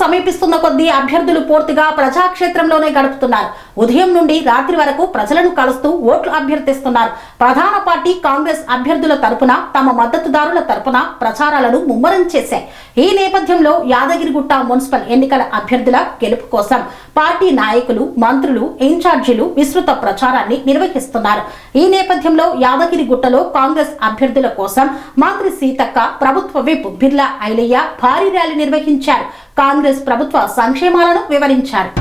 సమీపిస్తున్న కొద్దీ అభ్యర్థులు పూర్తిగా ప్రజాక్షేత్రంలోనే గడుపుతున్నారు. ఉదయం నుండి రాత్రి వరకు ప్రజలను కలుస్తూ ఓట్లు అభ్యర్థిస్తున్నారు. ప్రధాన పార్టీ కాంగ్రెస్ అభ్యర్థుల తరపున తమ మద్దతుదారుల తరపున ప్రచారాలను ముమ్మరం చేశాయి. ఈ నేపథ్యంలో యాదగిరిగుట్ట మున్సిపల్ ఎన్నికల అభ్యర్థుల గెలుపు కోసం పార్టీ నాయకులు, మంత్రులు, ఇన్ఛార్జీలు విస్తృత ప్రచారాన్ని నిర్వహిస్తున్నారు. ఈ నేపథ్యంలో యాదగిరిగుట్టలో కాంగ్రెస్ అభ్యర్థుల కోసం మంత్రి సీతక్క, ప్రభుత్వ విప్ బిర్లా ఐలయ్య భారీ ర్యాలీ నిర్వహించారు. కాంగ్రెస్ ప్రభుత్వ సంక్షేమాలను వివరించారు.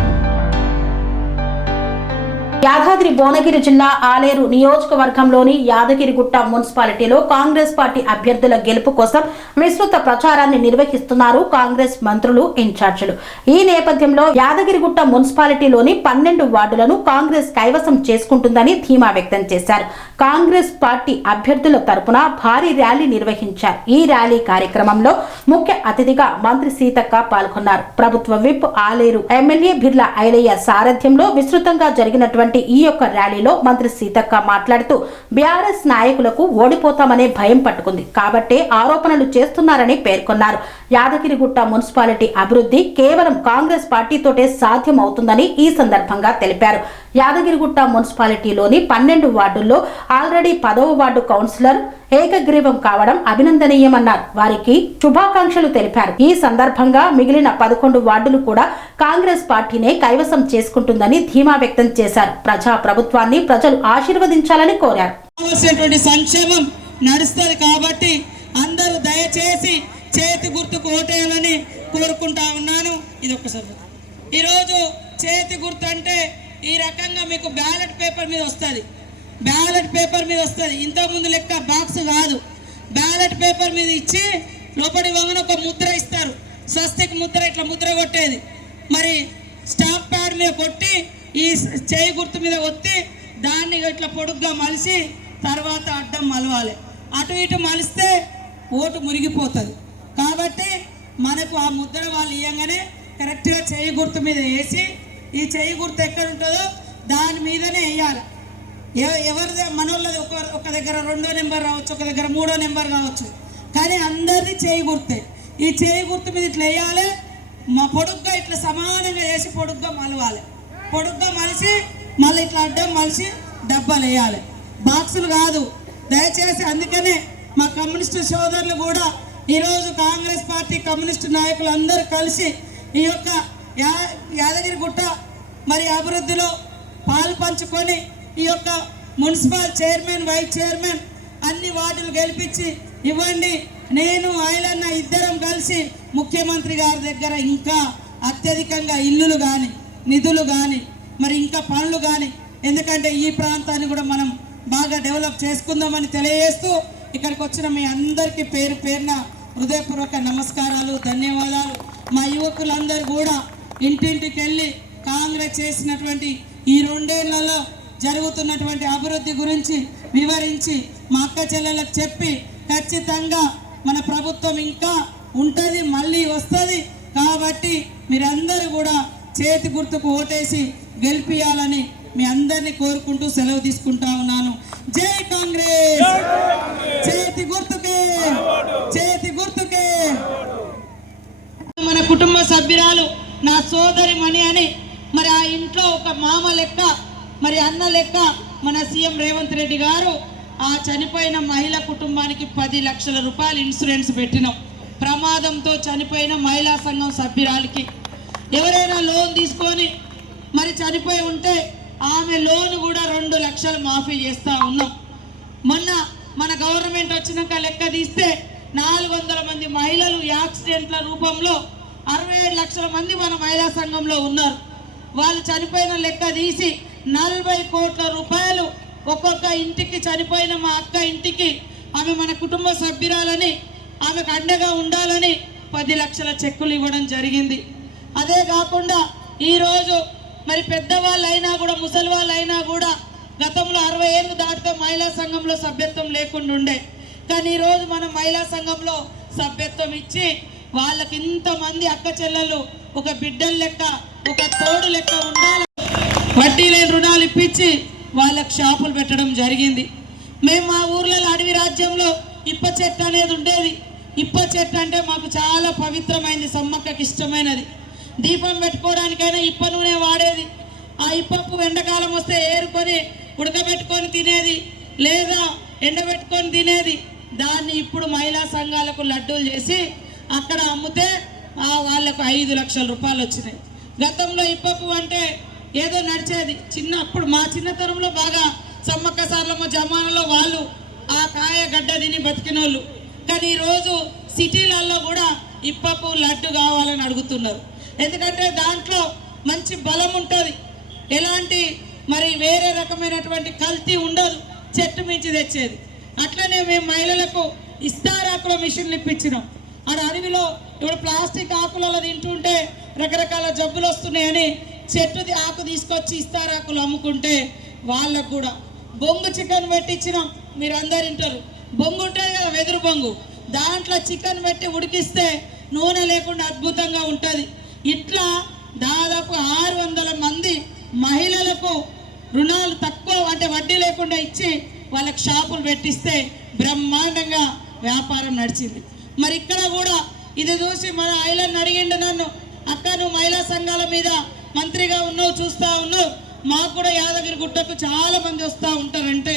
యాదాద్రి భువనగిరి జిల్లా ఆలేరు నియోజకవర్గంలోని యాదగిరిగుట్ట మున్సిపాలిటీలో కాంగ్రెస్ పార్టీ అభ్యర్థుల గెలుపు కోసం విస్తృత ప్రచారాన్ని నిర్వహిస్తున్నారు కాంగ్రెస్ మంత్రులు, ఇన్ఛార్జీలు. ఈ నేపథ్యంలో యాదగిరిగుట్ట మున్సిపాలిటీలోని 12 వార్డులను కాంగ్రెస్ కైవసం చేసుకుంటుందని ధీమా వ్యక్తం చేశారు. కాంగ్రెస్ పార్టీ అభ్యర్థుల తరపున భారీ ర్యాలీ నిర్వహించారు. ఈ ర్యాలీ కార్యక్రమంలో ముఖ్య అతిథిగా మంత్రి సీతక్క పాల్గొన్నారు. ప్రభుత్వ విప్ ఆలేరు ఎమ్మెల్యే బిర్లా ఐలయ్య సారథ్యంలో విస్తృతంగా జరిగినటువంటి ఈ యొక్క ర్యాలీలో మంత్రి సీతక్క మాట్లాడుతూ బీఆర్ఎస్ నాయకులకు ఓడిపోతామనే భయం పట్టుకుంది కాబట్టే ఆరోపణలు చేస్తున్నారని పేర్కొన్నారు. యాదగిరిగుట్ట మున్సిపాలిటీ అభివృద్ధి కేవలం కాంగ్రెస్ పార్టీతోటే సాధ్యం అవుతుందని ఈ సందర్భంగా తెలిపారు. యాదగిరిగుట్ట మున్సిపాలిటీలోని 12 వార్డుల్లో ఆల్రెడీ 10వ వార్డు కౌన్సిలర్ ఏకగ్రీవం కావడం అభినందనీయమన్నారు. వారికి శుభాకాంక్షలు తెలిపారు. ఈ సందర్భంగా మిగిలిన 11 వార్డులు కూడా కాంగ్రెస్ పార్టీనే కైవసం చేసుకుంటుందని ధీమా వ్యక్తం చేశారు. ప్రజా ప్రభుత్వాన్ని ప్రజలు ఆశీర్వదించాలని కోరారు. సంక్షేమం నడుస్తుంది కాబట్టి అందరూ దయచేసి చేతి గుర్తుకు ఓటేయాలని కోరుకుంటా ఉన్నాను. ఇది ఒక్కసారి ఈరోజు చేతి గుర్తు అంటే ఈ రకంగా మీకు బ్యాలెట్ పేపర్ మీద వస్తుంది. బ్యాలెట్ పేపర్ మీద వస్తుంది. ఇంతకుముందు లెక్క బాక్స్ కాదు. బ్యాలెట్ పేపర్ మీద ఇచ్చి లోపలి వంగన ఒక ముద్ర ఇస్తారు. స్వస్తిక్ ముద్ర, ఇట్లా ముద్ర కొట్టేది. మరి స్టాంప్ ప్యాడ్ మీద కొట్టి ఈ చేయి గుర్తు మీద ఒత్తి దాన్ని ఇట్లా పొడుగ్గా మలిసి తర్వాత అడ్డం మలవాలి. అటు ఇటు మలిస్తే ఓటు మురిగిపోతుంది. కాబట్టి మనకు ఆ ముద్ర వాళ్ళు ఇవ్వగానే కరెక్ట్గా చేయి గుర్తు మీద వేసి ఈ చేయి గుర్తు ఎక్కడ ఉంటుందో దాని మీదనే వేయాలి. ఎవరిదే మనోళ్ళది ఒక దగ్గర 2వ నెంబర్ రావచ్చు, ఒక దగ్గర 3వ నెంబర్ కావచ్చు, కానీ అందరిది చేయి గుర్తే. ఈ చేయి గుర్తు మీద ఇట్లా వేయాలి. మా పొడుగ్గా ఇట్లా సమానంగా వేసి పొడుగ్గా మలవాలి. పొడుగ్గా మలిసి మళ్ళీ ఇట్లా అడ్డం మలిసి డబ్బాలు వేయాలి. బాక్సులు కాదు దయచేసి. అందుకనే మా కమ్యూనిస్టు సోదరులు కూడా ఈరోజు కాంగ్రెస్ పార్టీ కమ్యూనిస్టు నాయకులు అందరూ కలిసి ఈ యొక్క యాదగిరిగుట్ట మరి అభివృద్ధిలో పాలు పంచుకొని ఈ యొక్క మున్సిపల్ చైర్మన్, వైస్ చైర్మన్ అన్ని వార్డులు గెలిపించి ఇవ్వండి. నేను ఐలన్న ఇద్దరం కలిసి ముఖ్యమంత్రి గారి దగ్గర ఇంకా అత్యధికంగా ఇల్లులు కానీ, నిధులు కానీ, మరి ఇంకా పనులు కానీ, ఎందుకంటే ఈ ప్రాంతాన్ని కూడా మనం బాగా డెవలప్ చేసుకుందామని తెలియజేస్తూ ఇక్కడికి వచ్చిన మీ అందరికీ పేరు పేరున హృదయపూర్వక నమస్కారాలు, ధన్యవాదాలు. మా యువకులందరూ కూడా ఇంటింటికి వెళ్ళి కాంగ్రెస్ చేసినటువంటి ఈ 2 ఏళ్లలో జరుగుతున్నటువంటి అభివృద్ధి గురించి వివరించి మా అక్క చెల్లెలకు చెప్పి ఖచ్చితంగా మన ప్రభుత్వం ఇంకా ఉంటుంది, మళ్ళీ వస్తుంది. కాబట్టి మీరందరూ కూడా చేతి గుర్తుకు ఓటేసి గెలిపియాలని మీ అందరినీ కోరుకుంటూ సెలవు తీసుకుంటా ఉన్నాను. జై కాంగ్రెస్, చేతి గుర్తుకే, చేతి గుర్తుకే. మన కుటుంబ సభ్యురాలు నా సోదరి మణి అని మరి ఆ ఇంట్లో ఒక మామ లెక్క, మరి అన్న లెక్క మన సీఎం రేవంత్ రెడ్డి గారు ఆ చనిపోయిన మహిళ కుటుంబానికి 10 లక్షల రూపాయలు ఇన్సూరెన్స్ పెట్టినాం. ప్రమాదంతో చనిపోయిన మహిళా సంఘం సభ్యురాలికి ఎవరైనా లోన్ తీసుకొని మరి చనిపోయి ఉంటే ఆమె లోన్ కూడా 2 లక్షలు మాఫీ చేస్తూ ఉన్నాం. మొన్న మన గవర్నమెంట్ వచ్చినాక లెక్క తీస్తే 400 మంది మహిళలు యాక్సిడెంట్ల రూపంలో 67 లక్షల మంది మన మహిళా సంఘంలో ఉన్నారు. వాళ్ళు చనిపోయిన లెక్క తీసి 40 కోట్ల రూపాయలు ఒక్కొక్క ఇంటికి, చనిపోయిన మా అక్క ఇంటికి ఆమె మన కుటుంబ సభ్యురాలని, ఆమెకు అండగా ఉండాలని 10 లక్షల చెక్కులు ఇవ్వడం జరిగింది. అదే కాకుండా ఈరోజు మరి పెద్దవాళ్ళు అయినా కూడా, ముసలి వాళ్ళు అయినా కూడా గతంలో 60 ఏళ్ళు దాటితే మహిళా సంఘంలో సభ్యత్వం లేకుండా ఉండే. కానీ ఈరోజు మనం మహిళా సంఘంలో సభ్యత్వం ఇచ్చి వాళ్ళకి ఇంతమంది అక్క చెల్లెళ్ళు ఒక బిడ్డల లెక్క, ఒక తోడు లెక్క ఉండాలి. వడ్డీ లేని రుణాలు ఇప్పించి వాళ్ళకి షాపులు పెట్టడం జరిగింది. మేము మా ఊర్లలో అడవి రాజ్యంలో ఇప్ప చెట్టు అనేది ఉండేది. ఇప్ప చెట్టు అంటే మాకు చాలా పవిత్రమైనది, సమ్మక్కకి ఇష్టమైనది. దీపం పెట్టుకోవడానికైనా ఇప్ప నూనె వాడేది. ఆ ఇప్పప్పు ఎండాకాలం వస్తే ఏరుకొని ఉడకబెట్టుకొని తినేది, లేదా ఎండబెట్టుకొని తినేది. దాన్ని ఇప్పుడు మహిళా సంఘాలకు లడ్డూలు చేసి అక్కడ అమ్మితే వాళ్ళకు 5 లక్షల రూపాయలు వచ్చినాయి. గతంలో ఇప్పప్పు అంటే ఏదో నడిచేది. అప్పుడు మా చిన్నతనంలో బాగా సమ్మక్క సార్లమ్మ జమానాలో వాళ్ళు ఆ కాయ గడ్డ తిని బతికిన వాళ్ళు. కానీ ఈరోజు సిటీలలో కూడా ఇప్పప్పు లడ్డు కావాలని అడుగుతున్నారు. ఎందుకంటే దాంట్లో మంచి బలం ఉంటుంది, ఎలాంటి మరి వేరే రకమైనటువంటి కల్తీ ఉండదు, చెట్టు మించి తెచ్చేది. అట్లనే మేము మహిళలకు ఇస్తారాకుల మిషన్లు ఇప్పించినాం. ఆ అడవిలో ఇప్పుడు ప్లాస్టిక్ ఆకులలో తింటుంటే రకరకాల జబ్బులు వస్తున్నాయని చెట్టుది ఆకు తీసుకొచ్చి ఇస్తారాకులు అమ్ముకుంటే వాళ్ళకు కూడా బొంగు చికెన్ పెట్టించినాం. మీరు అందరు వింటారు, బొంగు ఉంటుంది కదా, వెదురు బొంగు, దాంట్లో చికెన్ పెట్టి ఉడికిస్తే నూనె లేకుండా అద్భుతంగా ఉంటుంది. ఇట్లా దాదాపు 600 మంది మహిళలకు రుణాలు తక్కువ అంటే వడ్డీ లేకుండా ఇచ్చి వాళ్ళకి షాపులు పెట్టిస్తే బ్రహ్మాండంగా వ్యాపారం నడిచింది. మరి ఇక్కడ కూడా ఇది చూసి మన ఐలన్ అడిగిండు నన్ను, అక్క నువ్వు మహిళా సంఘాల మీద మంత్రిగా ఉన్నావు, చూస్తూ ఉన్నావు, మాకు కూడా యాదగిరి గుట్టకు చాలా మంది వస్తూ ఉంటారంటే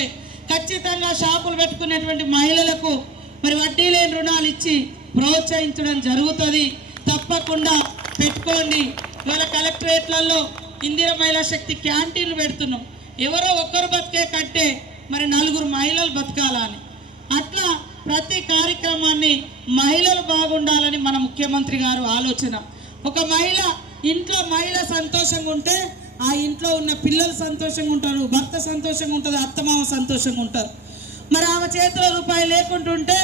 ఖచ్చితంగా షాపులు పెట్టుకునేటువంటి మహిళలకు మరి వడ్డీ లేని రుణాలు ఇచ్చి ప్రోత్సహించడం జరుగుతుంది. తప్పకుండా పెట్టుకోండి. ఇవాళ కలెక్టరేట్లలో ఇందిరా మహిళా శక్తి క్యాంటీన్లు పెడుతున్నాం. ఎవరో ఒక్కరు బతికే కట్టే మరి 4 మహిళలు బతకాలని, అట్లా ప్రతి కార్యక్రమాన్ని మహిళలు బాగుండాలని మన ముఖ్యమంత్రి గారు ఆలోచన. ఒక ఇంట్లో మహిళ సంతోషంగా ఉంటే ఆ ఇంట్లో ఉన్న పిల్లలు సంతోషంగా ఉంటారు, భర్త సంతోషంగా ఉంటుంది, అత్తమామ సంతోషంగా ఉంటారు. మరి ఆమె చేతిలో రూపాయి లేకుంటుంటే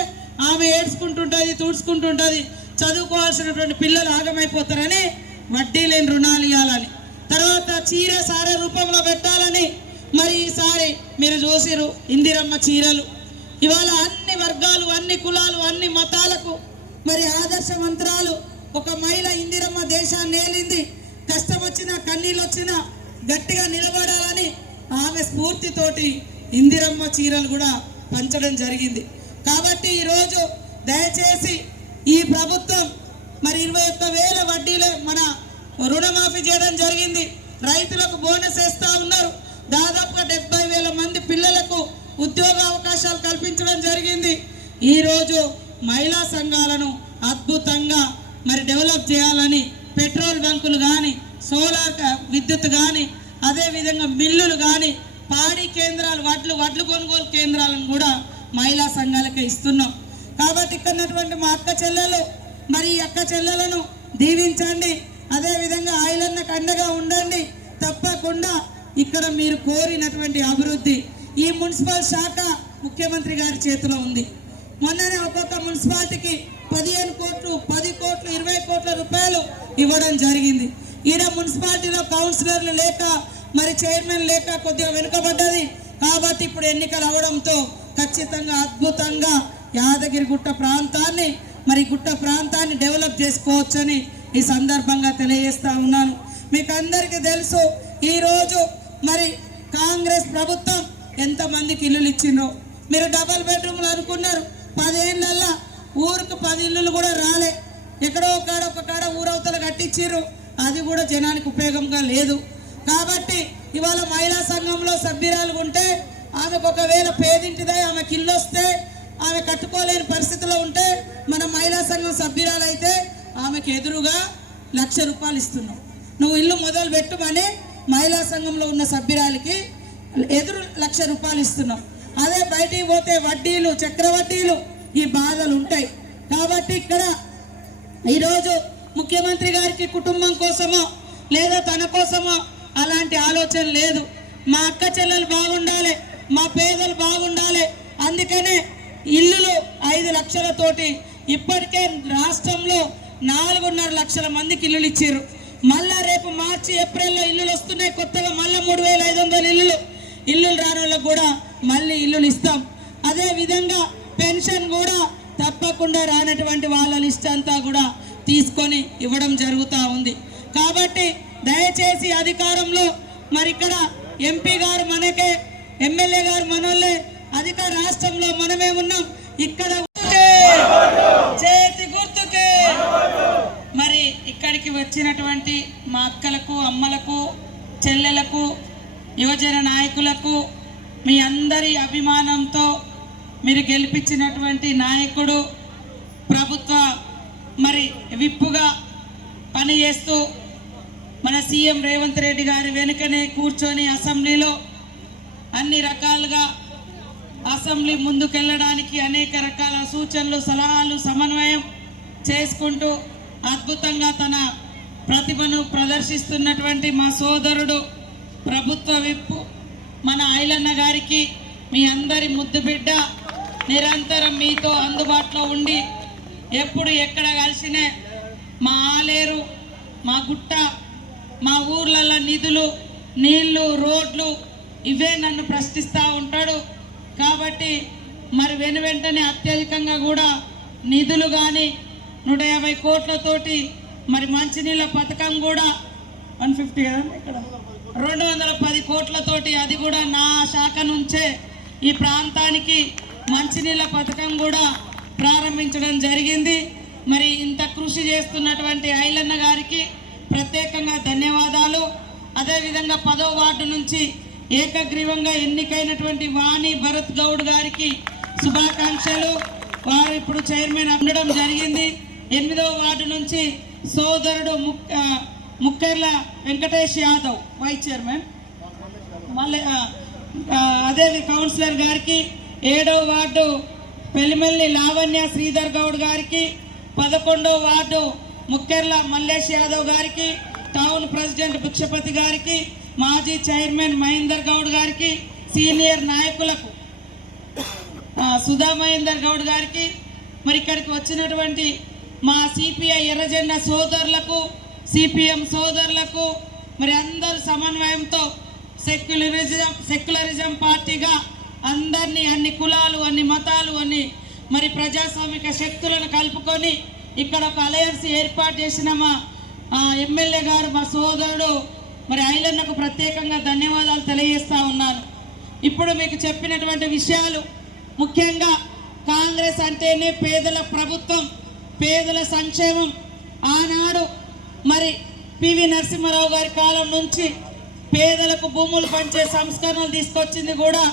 ఆమె ఏడ్చుకుంటుంటుంది, తుడుచుకుంటుంటుంది, చదువుకోవాల్సినటువంటి పిల్లలు ఆగమైపోతారని వడ్డీ లేని రుణాలు ఇవ్వాలని, తర్వాత చీర సారే రూపంలో పెట్టాలని. మరి ఈసారి మీరు చూసిరు ఇందిరమ్మ చీరలు. ఇవాళ అన్ని వర్గాలు, అన్ని కులాలు, అన్ని మతాలకు మరి ఆదర్శ మంత్రాలు. ఒక మహిళ ఇందిరమ్మ దేశాన్ని ఏలింది, కష్టం వచ్చినా కన్నీళ్ళు వచ్చినా గట్టిగా నిలబడాలని ఆమె స్ఫూర్తితోటి ఇందిరమ్మ చీరలు కూడా పంచడం జరిగింది. కాబట్టి ఈరోజు దయచేసి ఈ ప్రభుత్వం మరి 21,000 వడ్డీలే మన రుణమాఫీ చేయడం జరిగింది. రైతులకు బోనస్ వేస్తూ ఉన్నారు. దాదాపుగా 70,000 మంది పిల్లలకు ఉద్యోగ అవకాశాలు కల్పించడం జరిగింది. ఈరోజు మహిళా సంఘాలను అద్భుతంగా మరి డెవలప్ చేయాలని పెట్రోల్ బంకులు కానీ, సోలార్ విద్యుత్ కానీ, అదేవిధంగా మిల్లులు కానీ, పాడి కేంద్రాలు, వడ్లు కొనుగోలు కేంద్రాలను కూడా మహిళా సంఘాలకే ఇస్తున్నాం. కాబట్టి ఇక్కడ మా అక్క చెల్లెలు మరి ఈ అక్క చెల్లెలను దీవించండి, అదేవిధంగా ఆయనకు అండగా ఉండండి. తప్పకుండా ఇక్కడ మీరు కోరినటువంటి అభివృద్ధి ఈ మున్సిపల్ శాఖ ముఖ్యమంత్రి గారి చేతిలో ఉంది. మొన్ననే ఒక్కొక్క మున్సిపాలిటీకి 15 కోట్లు, 10 కోట్లు, 20 కోట్ల రూపాయలు ఇవ్వడం జరిగింది. ఈడ మున్సిపాలిటీలో కౌన్సిలర్లు లేక మరి చైర్మన్ లేక కొద్దిగా వెనుకబడ్డది. కాబట్టి ఇప్పుడు ఎన్నికలు అవడంతో ఖచ్చితంగా అద్భుతంగా యాదగిరి గుట్ట ప్రాంతాన్ని డెవలప్ చేసుకోవచ్చని ఈ సందర్భంగా తెలియజేస్తా ఉన్నాను. మీకు అందరికీ తెలుసు ఈరోజు మరి కాంగ్రెస్ ప్రభుత్వం ఎంతమందికి ఇల్లులు ఇచ్చిందో. మీరు డబల్ బెడ్రూమ్లు అనుకున్నారు, 10 ఏళ్ళల్లో ఊరికి 10 ఇల్లులు కూడా రాలే. ఎక్కడో ఒక కాడ ఊరవతల కట్టించారు, అది కూడా జనానికి ఉపయోగంగా లేదు. కాబట్టి ఇవాళ మహిళా సంఘంలో సభ్యురాలు ఉంటే ఆమెకు ఒకవేళ పేదింటిదై ఆమెకి ఇల్లు వస్తే ఆమె కట్టుకోలేని పరిస్థితిలో ఉంటే మన మహిళా సంఘం సభ్యురాలు అయితే ఆమెకు ఎదురుగా 1,00,000 రూపాయలు ఇస్తున్నాం. నువ్వు ఇల్లు మొదలు పెట్టుమని మహిళా సంఘంలో ఉన్న సభ్యురాలకి ఎదురు 1,00,000 రూపాయలు ఇస్తున్నాం. అదే బయటికి పోతే వడ్డీలు, చక్రవడ్డీలు, ఈ బాధలు ఉంటాయి. కాబట్టి ఇక్కడ ఈరోజు ముఖ్యమంత్రి గారికి కుటుంబం కోసమో లేదా తన కోసమో అలాంటి ఆలోచన లేదు. మా అక్క చెల్లెలు బాగుండాలి, మా పేదలు బాగుండాలి. అందుకనే ఇల్లులు 5 లక్షలతోటి ఇప్పటికే రాష్ట్రంలో 4.5 లక్షల మందికి ఇల్లులు ఇచ్చారు. మళ్ళా రేపు మార్చి ఏప్రిల్లో ఇల్లులు వస్తున్నాయి కొత్తగా, మళ్ళీ 3,500 ఇల్లులు రాని వాళ్ళకు కూడా మళ్ళీ ఇల్లులు ఇస్తాం. అదే విధంగా పెన్షన్ కూడా తప్పకుండా రానటువంటి వాళ్ళ లిస్ట్ అంతా కూడా తీసుకొని ఇవ్వడం జరుగుతూ ఉంది. కాబట్టి దయచేసి అధికారంలో మరి ఇక్కడ ఎంపీ గారు మనకే, ఎమ్మెల్యే గారు మనోళ్ళే, అధికార రాష్ట్రంలో మనమే ఉన్నాం. ఇక్కడ చేతి గుర్తుకే మరి ఇక్కడికి వచ్చినటువంటి చెల్లెలకు, యువజన నాయకులకు మీ అందరి అభిమానంతో మీరు గెలిపించినటువంటి నాయకుడు, ప్రభుత్వ మరి విప్పుగా పనిచేస్తూ మన సీఎం రేవంత్ రెడ్డి గారి వెనుకనే కూర్చొని అసెంబ్లీలో అన్ని రకాలుగా అసెంబ్లీ ముందుకెళ్ళడానికి అనేక రకాల సూచనలు, సలహాలు, సమన్వయం చేసుకుంటూ అద్భుతంగా తన ప్రతిభను ప్రదర్శిస్తున్నటువంటి మా సోదరుడు ప్రభుత్వ విప్పు మన ఐలన్న గారికి, మీ అందరి ముద్దు బిడ్డ, నిరంతరం మీతో అందుబాటులో ఉండి ఎప్పుడు ఎక్కడ కలిసినే మా ఆలేరు, మా గుట్ట, మా ఊర్లలో నిధులు, నీళ్లు, రోడ్లు ఇవే నన్ను ప్రశ్నిస్తూ ఉంటాడు. కాబట్టి మరి వెంటనే అత్యధికంగా కూడా నిధులు కానీ 150 కోట్లతోటి మరి మంచినీళ్ళ పథకం కూడా 150 కదా ఇక్కడ 210 కోట్లతోటి అది కూడా నా శాఖ నుంచే ఈ ప్రాంతానికి మంచినీళ్ళ పథకం కూడా ప్రారంభించడం జరిగింది. మరి ఇంత కృషి చేస్తున్నటువంటి ఐలన్న గారికి ప్రత్యేకంగా ధన్యవాదాలు. అదేవిధంగా 10వ వార్డు నుంచి ఏకగ్రీవంగా ఎన్నికైనటువంటి వాణి భరత్ గౌడ్ గారికి శుభాకాంక్షలు. వారు ఇప్పుడు చైర్మన్ ఉండడం జరిగింది. 8వ వార్డు నుంచి సోదరుడు ముక్కెర్ల వెంకటేష్ యాదవ్ వైస్ చైర్మన్, మళ్ళీ అదే కౌన్సిలర్ గారికి, 7వ వార్డు పెళ్లిమల్లి లావణ్య శ్రీధర్ గౌడ్ గారికి, 11వ వార్డు ముక్కెర్ల మల్లేష్ యాదవ్ గారికి, టౌన్ ప్రెసిడెంట్ భిక్షపతి గారికి, మాజీ చైర్మన్ మహేందర్ గౌడ్ గారికి, సీనియర్ నాయకులకు సుధా మహేందర్ గౌడ్ గారికి, మరి ఇక్కడికి వచ్చినటువంటి మా సిపిఐ ఎర్రజెండా సోదరులకు, సిపిఎం సోదరులకు, మరి అందరు సమన్వయంతో సెక్యులరిజం పార్టీగా అందరినీ, అన్ని కులాలు, అన్ని మతాలు, అన్ని మరి ప్రజాస్వామిక శక్తులను కలుపుకొని ఇక్కడ ఒక అలయన్స్ ఏర్పాటు చేసిన మా ఎమ్మెల్యే గారు, మా సోదరుడు మరి ఐలన్నకు ప్రత్యేకంగా ధన్యవాదాలు తెలియజేస్తా ఉన్నాను. ఇప్పుడు మీకు చెప్పినటువంటి విషయాలు ముఖ్యంగా కాంగ్రెస్ అంటేనే పేదల ప్రభుత్వం, పేదల సంక్షేమం. ఆనాడు మరి పివి నరసింహారావు గారి కాలం నుంచి పేదలకు భూములు పంచే సంస్కరణలు తీసుకొచ్చింది కూడా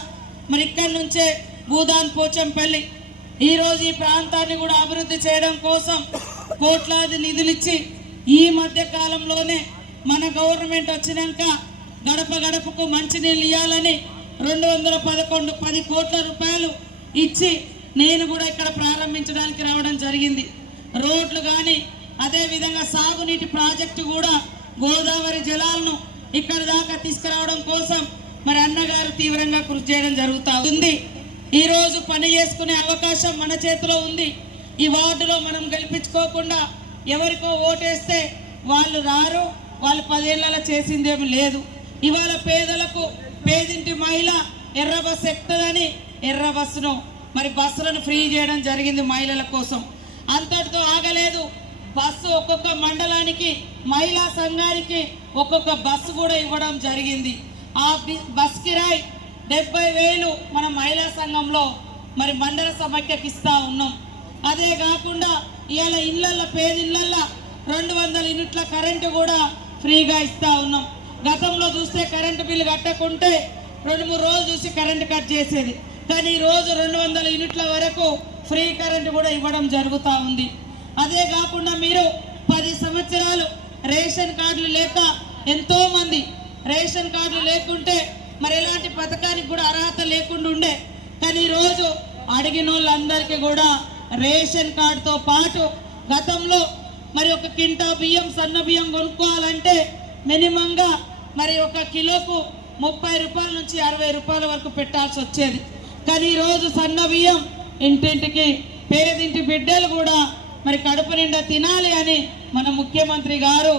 మరి ఇక్కడి నుంచే భూదాన్ పోచంపల్లి. ఈరోజు ఈ ప్రాంతాన్ని కూడా అభివృద్ధి చేయడం కోసం కోట్లాది నిధులిచ్చి ఈ మధ్య కాలంలోనే మన గవర్నమెంట్ వచ్చినాక గడప గడపకు మంచినీళ్ళు ఇవ్వాలని 210 కోట్ల రూపాయలు ఇచ్చి నేను కూడా ఇక్కడ ప్రారంభించడానికి రావడం జరిగింది. రోడ్లు కానీ అదేవిధంగా సాగునీటి ప్రాజెక్టు కూడా గోదావరి జలాలను ఇక్కడ దాకా తీసుకురావడం కోసం మరి అన్నగారు తీవ్రంగా కృషి చేయడం జరుగుతుంది. ఈరోజు పని చేసుకునే అవకాశం మన చేతిలో ఉంది. ఈ వార్డులో మనం గెలిపించుకోకుండా ఎవరికో ఓటేస్తే వాళ్ళు రారు, వాళ్ళు 10 ఏళ్లలో చేసిందేమి లేదు. ఇవాళ పేదలకు పేదింటి మహిళ ఎర్ర బస్సు ఎక్కుతుందని ఎర్ర బస్సును మరి బస్సులను ఫ్రీ చేయడం జరిగింది మహిళల కోసం. అంతటితో ఆగలేదు. బస్సు ఒక్కొక్క మండలానికి, మహిళా సంఘానికి ఒక్కొక్క బస్సు కూడా ఇవ్వడం జరిగింది. ఆ బస్ కిరాయి 70,000 మన మహిళా సంఘంలో మరి మండల సమైక్యకి ఇస్తా ఉన్నాం. అదే కాకుండా ఇవాళ ఇళ్ళల్లో పేదిళ్ళల్లో 200 యూనిట్ల కరెంటు కూడా ఫ్రీగా ఇస్తా ఉన్నాం. గతంలో చూస్తే కరెంటు బిల్లు కట్టకుంటే 2-3 రోజులు చూసి కరెంటు కట్ చేసేది. కానీ ఈరోజు 200 యూనిట్ల వరకు ఫ్రీ కరెంటు కూడా ఇవ్వడం జరుగుతూ ఉంది. అదే కాకుండా మీరు 10 సంవత్సరాలు రేషన్ కార్డులు లేక ఎంతోమంది రేషన్ కార్డులు లేకుంటే మరి ఎలాంటి పథకానికి కూడా అర్హత లేకుండా ఉండే. కానీ ఈరోజు అడిగిన వాళ్ళందరికీ కూడా రేషన్ కార్డుతో పాటు గతంలో మరి 1 కింటా బియ్యం, సన్న బియ్యం కొనుక్కోవాలంటే మినిమంగా మరి 1 కిలోకు 30 రూపాయల నుంచి 60 రూపాయల వరకు పెట్టాల్సి వచ్చేది. కానీ ఈరోజు సన్న బియ్యం ఇంటింటికి పేదింటి బిడ్డలు కూడా మరి కడుపు నిండా తినాలి అని మన ముఖ్యమంత్రి గారు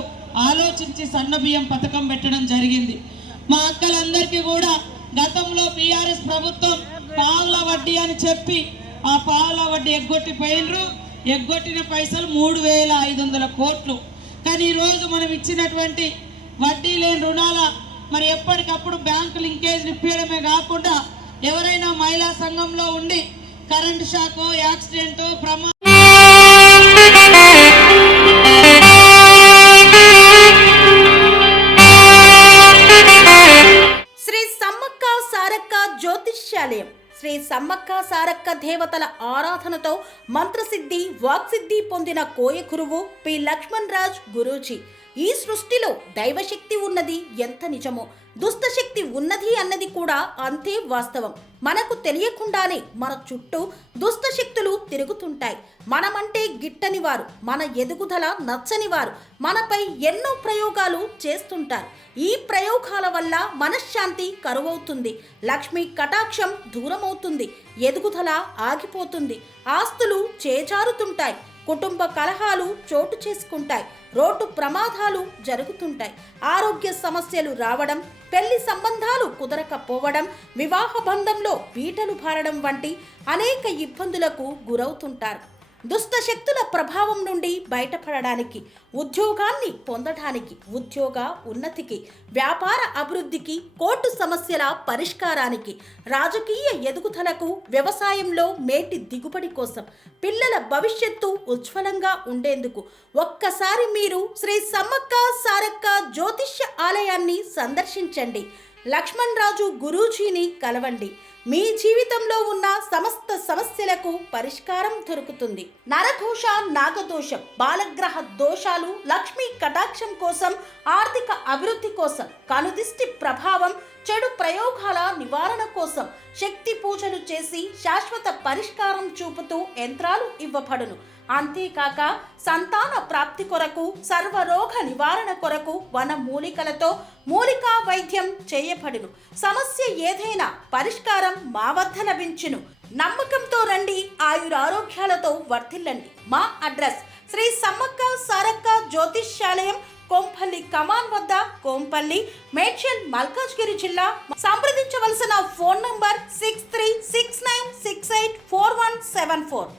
ఆలోచించి సన్న బియ్యం పథకం పెట్టడం జరిగింది. మా అక్కలందరికీ కూడా గతంలో బీఆర్ఎస్ ప్రభుత్వం పావుల వడ్డీ అని చెప్పి ఆ పావుల వడ్డీ ఎగ్గొట్టి పోయినరు. ఎగ్గొట్టిన పైసలు 3,500 కోట్లు. కానీ ఈరోజు మనం ఇచ్చినటువంటి వడ్డీ లేని రుణాల మరి ఎప్పటికప్పుడు బ్యాంకు లింకేజ్ ఇప్పించడమే కాకుండా ఎవరైనా మహిళా సంఘంలో ఉండి కరెంటు షాకో, యాక్సిడెంటో, ప్రమాదం సమ్మక్క సారక్క దేవతల ఆరాధనతో మంత్రసిద్ధి వాక్సిద్ధి పొందిన కోయ గురువు పి లక్ష్మణ్ రాజ్ గురూజీ. ఈ సృష్టిలో దైవశక్తి ఉన్నది ఎంత నిజమో, దుష్టశక్తి ఉన్నది అన్నది కూడా అంతే వాస్తవం. మనకు తెలియకుండానే మన చుట్టూ దుష్టశక్తులు తిరుగుతుంటాయి. మనమంటే గిట్టని వారు, మన ఎదుగుదల నచ్చని వారు మనపై ఎన్నో ప్రయోగాలు చేస్తుంటారు. ఈ ప్రయోగాల వల్ల మనశ్శాంతి కరువవుతుంది, లక్ష్మీ కటాక్షం దూరమవుతుంది, ఎదుగుదల ఆగిపోతుంది, ఆస్తులు చేజారుతుంటాయి, కుటుంబ కలహాలు చోటు చేసుకుంటాయి, రోడ్డు ప్రమాదాలు జరుగుతుంటాయి, ఆరోగ్య సమస్యలు రావడం, పెళ్లి సంబంధాలు కుదరకపోవడం, వివాహ బంధంలో బీటలు భారడం వంటి అనేక ఇబ్బందులకు గురవుతుంటారు. దుష్ట శక్తుల ప్రభావం నుండి బయటపడడానికి, ఉద్యోగాన్ని పొందడానికి, ఉద్యోగ ఉన్నతికి, వ్యాపార అభివృద్ధికి, కోర్టు సమస్యల పరిష్కారానికి, రాజకీయ ఎదుగుదలకు, వ్యవసాయంలో మేటి దిగుబడి కోసం, పిల్లల భవిష్యత్తు ఉజ్వలంగా ఉండేందుకు ఒక్కసారి మీరు శ్రీ సమ్మక్క సారక్క జ్యోతిష్య ఆలయాన్ని సందర్శించండి. లక్ష్మణ్ రాజు గురూజీని కలవండి. మీ జీవితంలో ఉన్న సమస్త సమస్యలకు పరిష్కారం దొరుకుతుంది. నరదోష, నాగదోషం, బాలగ్రహ దోషాలు, లక్ష్మీ కటాక్షం కోసం, ఆర్థిక అభివృద్ధి కోసం, కనుదిష్టి ప్రభావం, చెడు ప్రయోగాల నివారణ కోసం శక్తి పూజలు చేసి శాశ్వత పరిష్కారం చూపుతూ యంత్రాలు ఇవ్వబడును. అంతేకాక సంతాన ప్రాప్తి కొరకు, సర్వరోగ నివారణ కొరకు వన మూలికలతో మూలికా వైద్యం చేయబడును. సమస్య ఏదైనా పరిష్కారం మా వద్ద లభించును. నమ్మకంతో రండి, ఆయురారోగ్యాలతో వర్ధిల్లండి. మా అడ్రస్ శ్రీ సమ్మక్క సారక్క జ్యోతిష్యాలయం, కోంపల్లి కమాన్ వద్ద, కోంపల్లి, మేడ్చల్, మల్కాజ్గిరి జిల్లా. సంప్రదించవలసిన ఫోన్ నంబర్ 6369684174.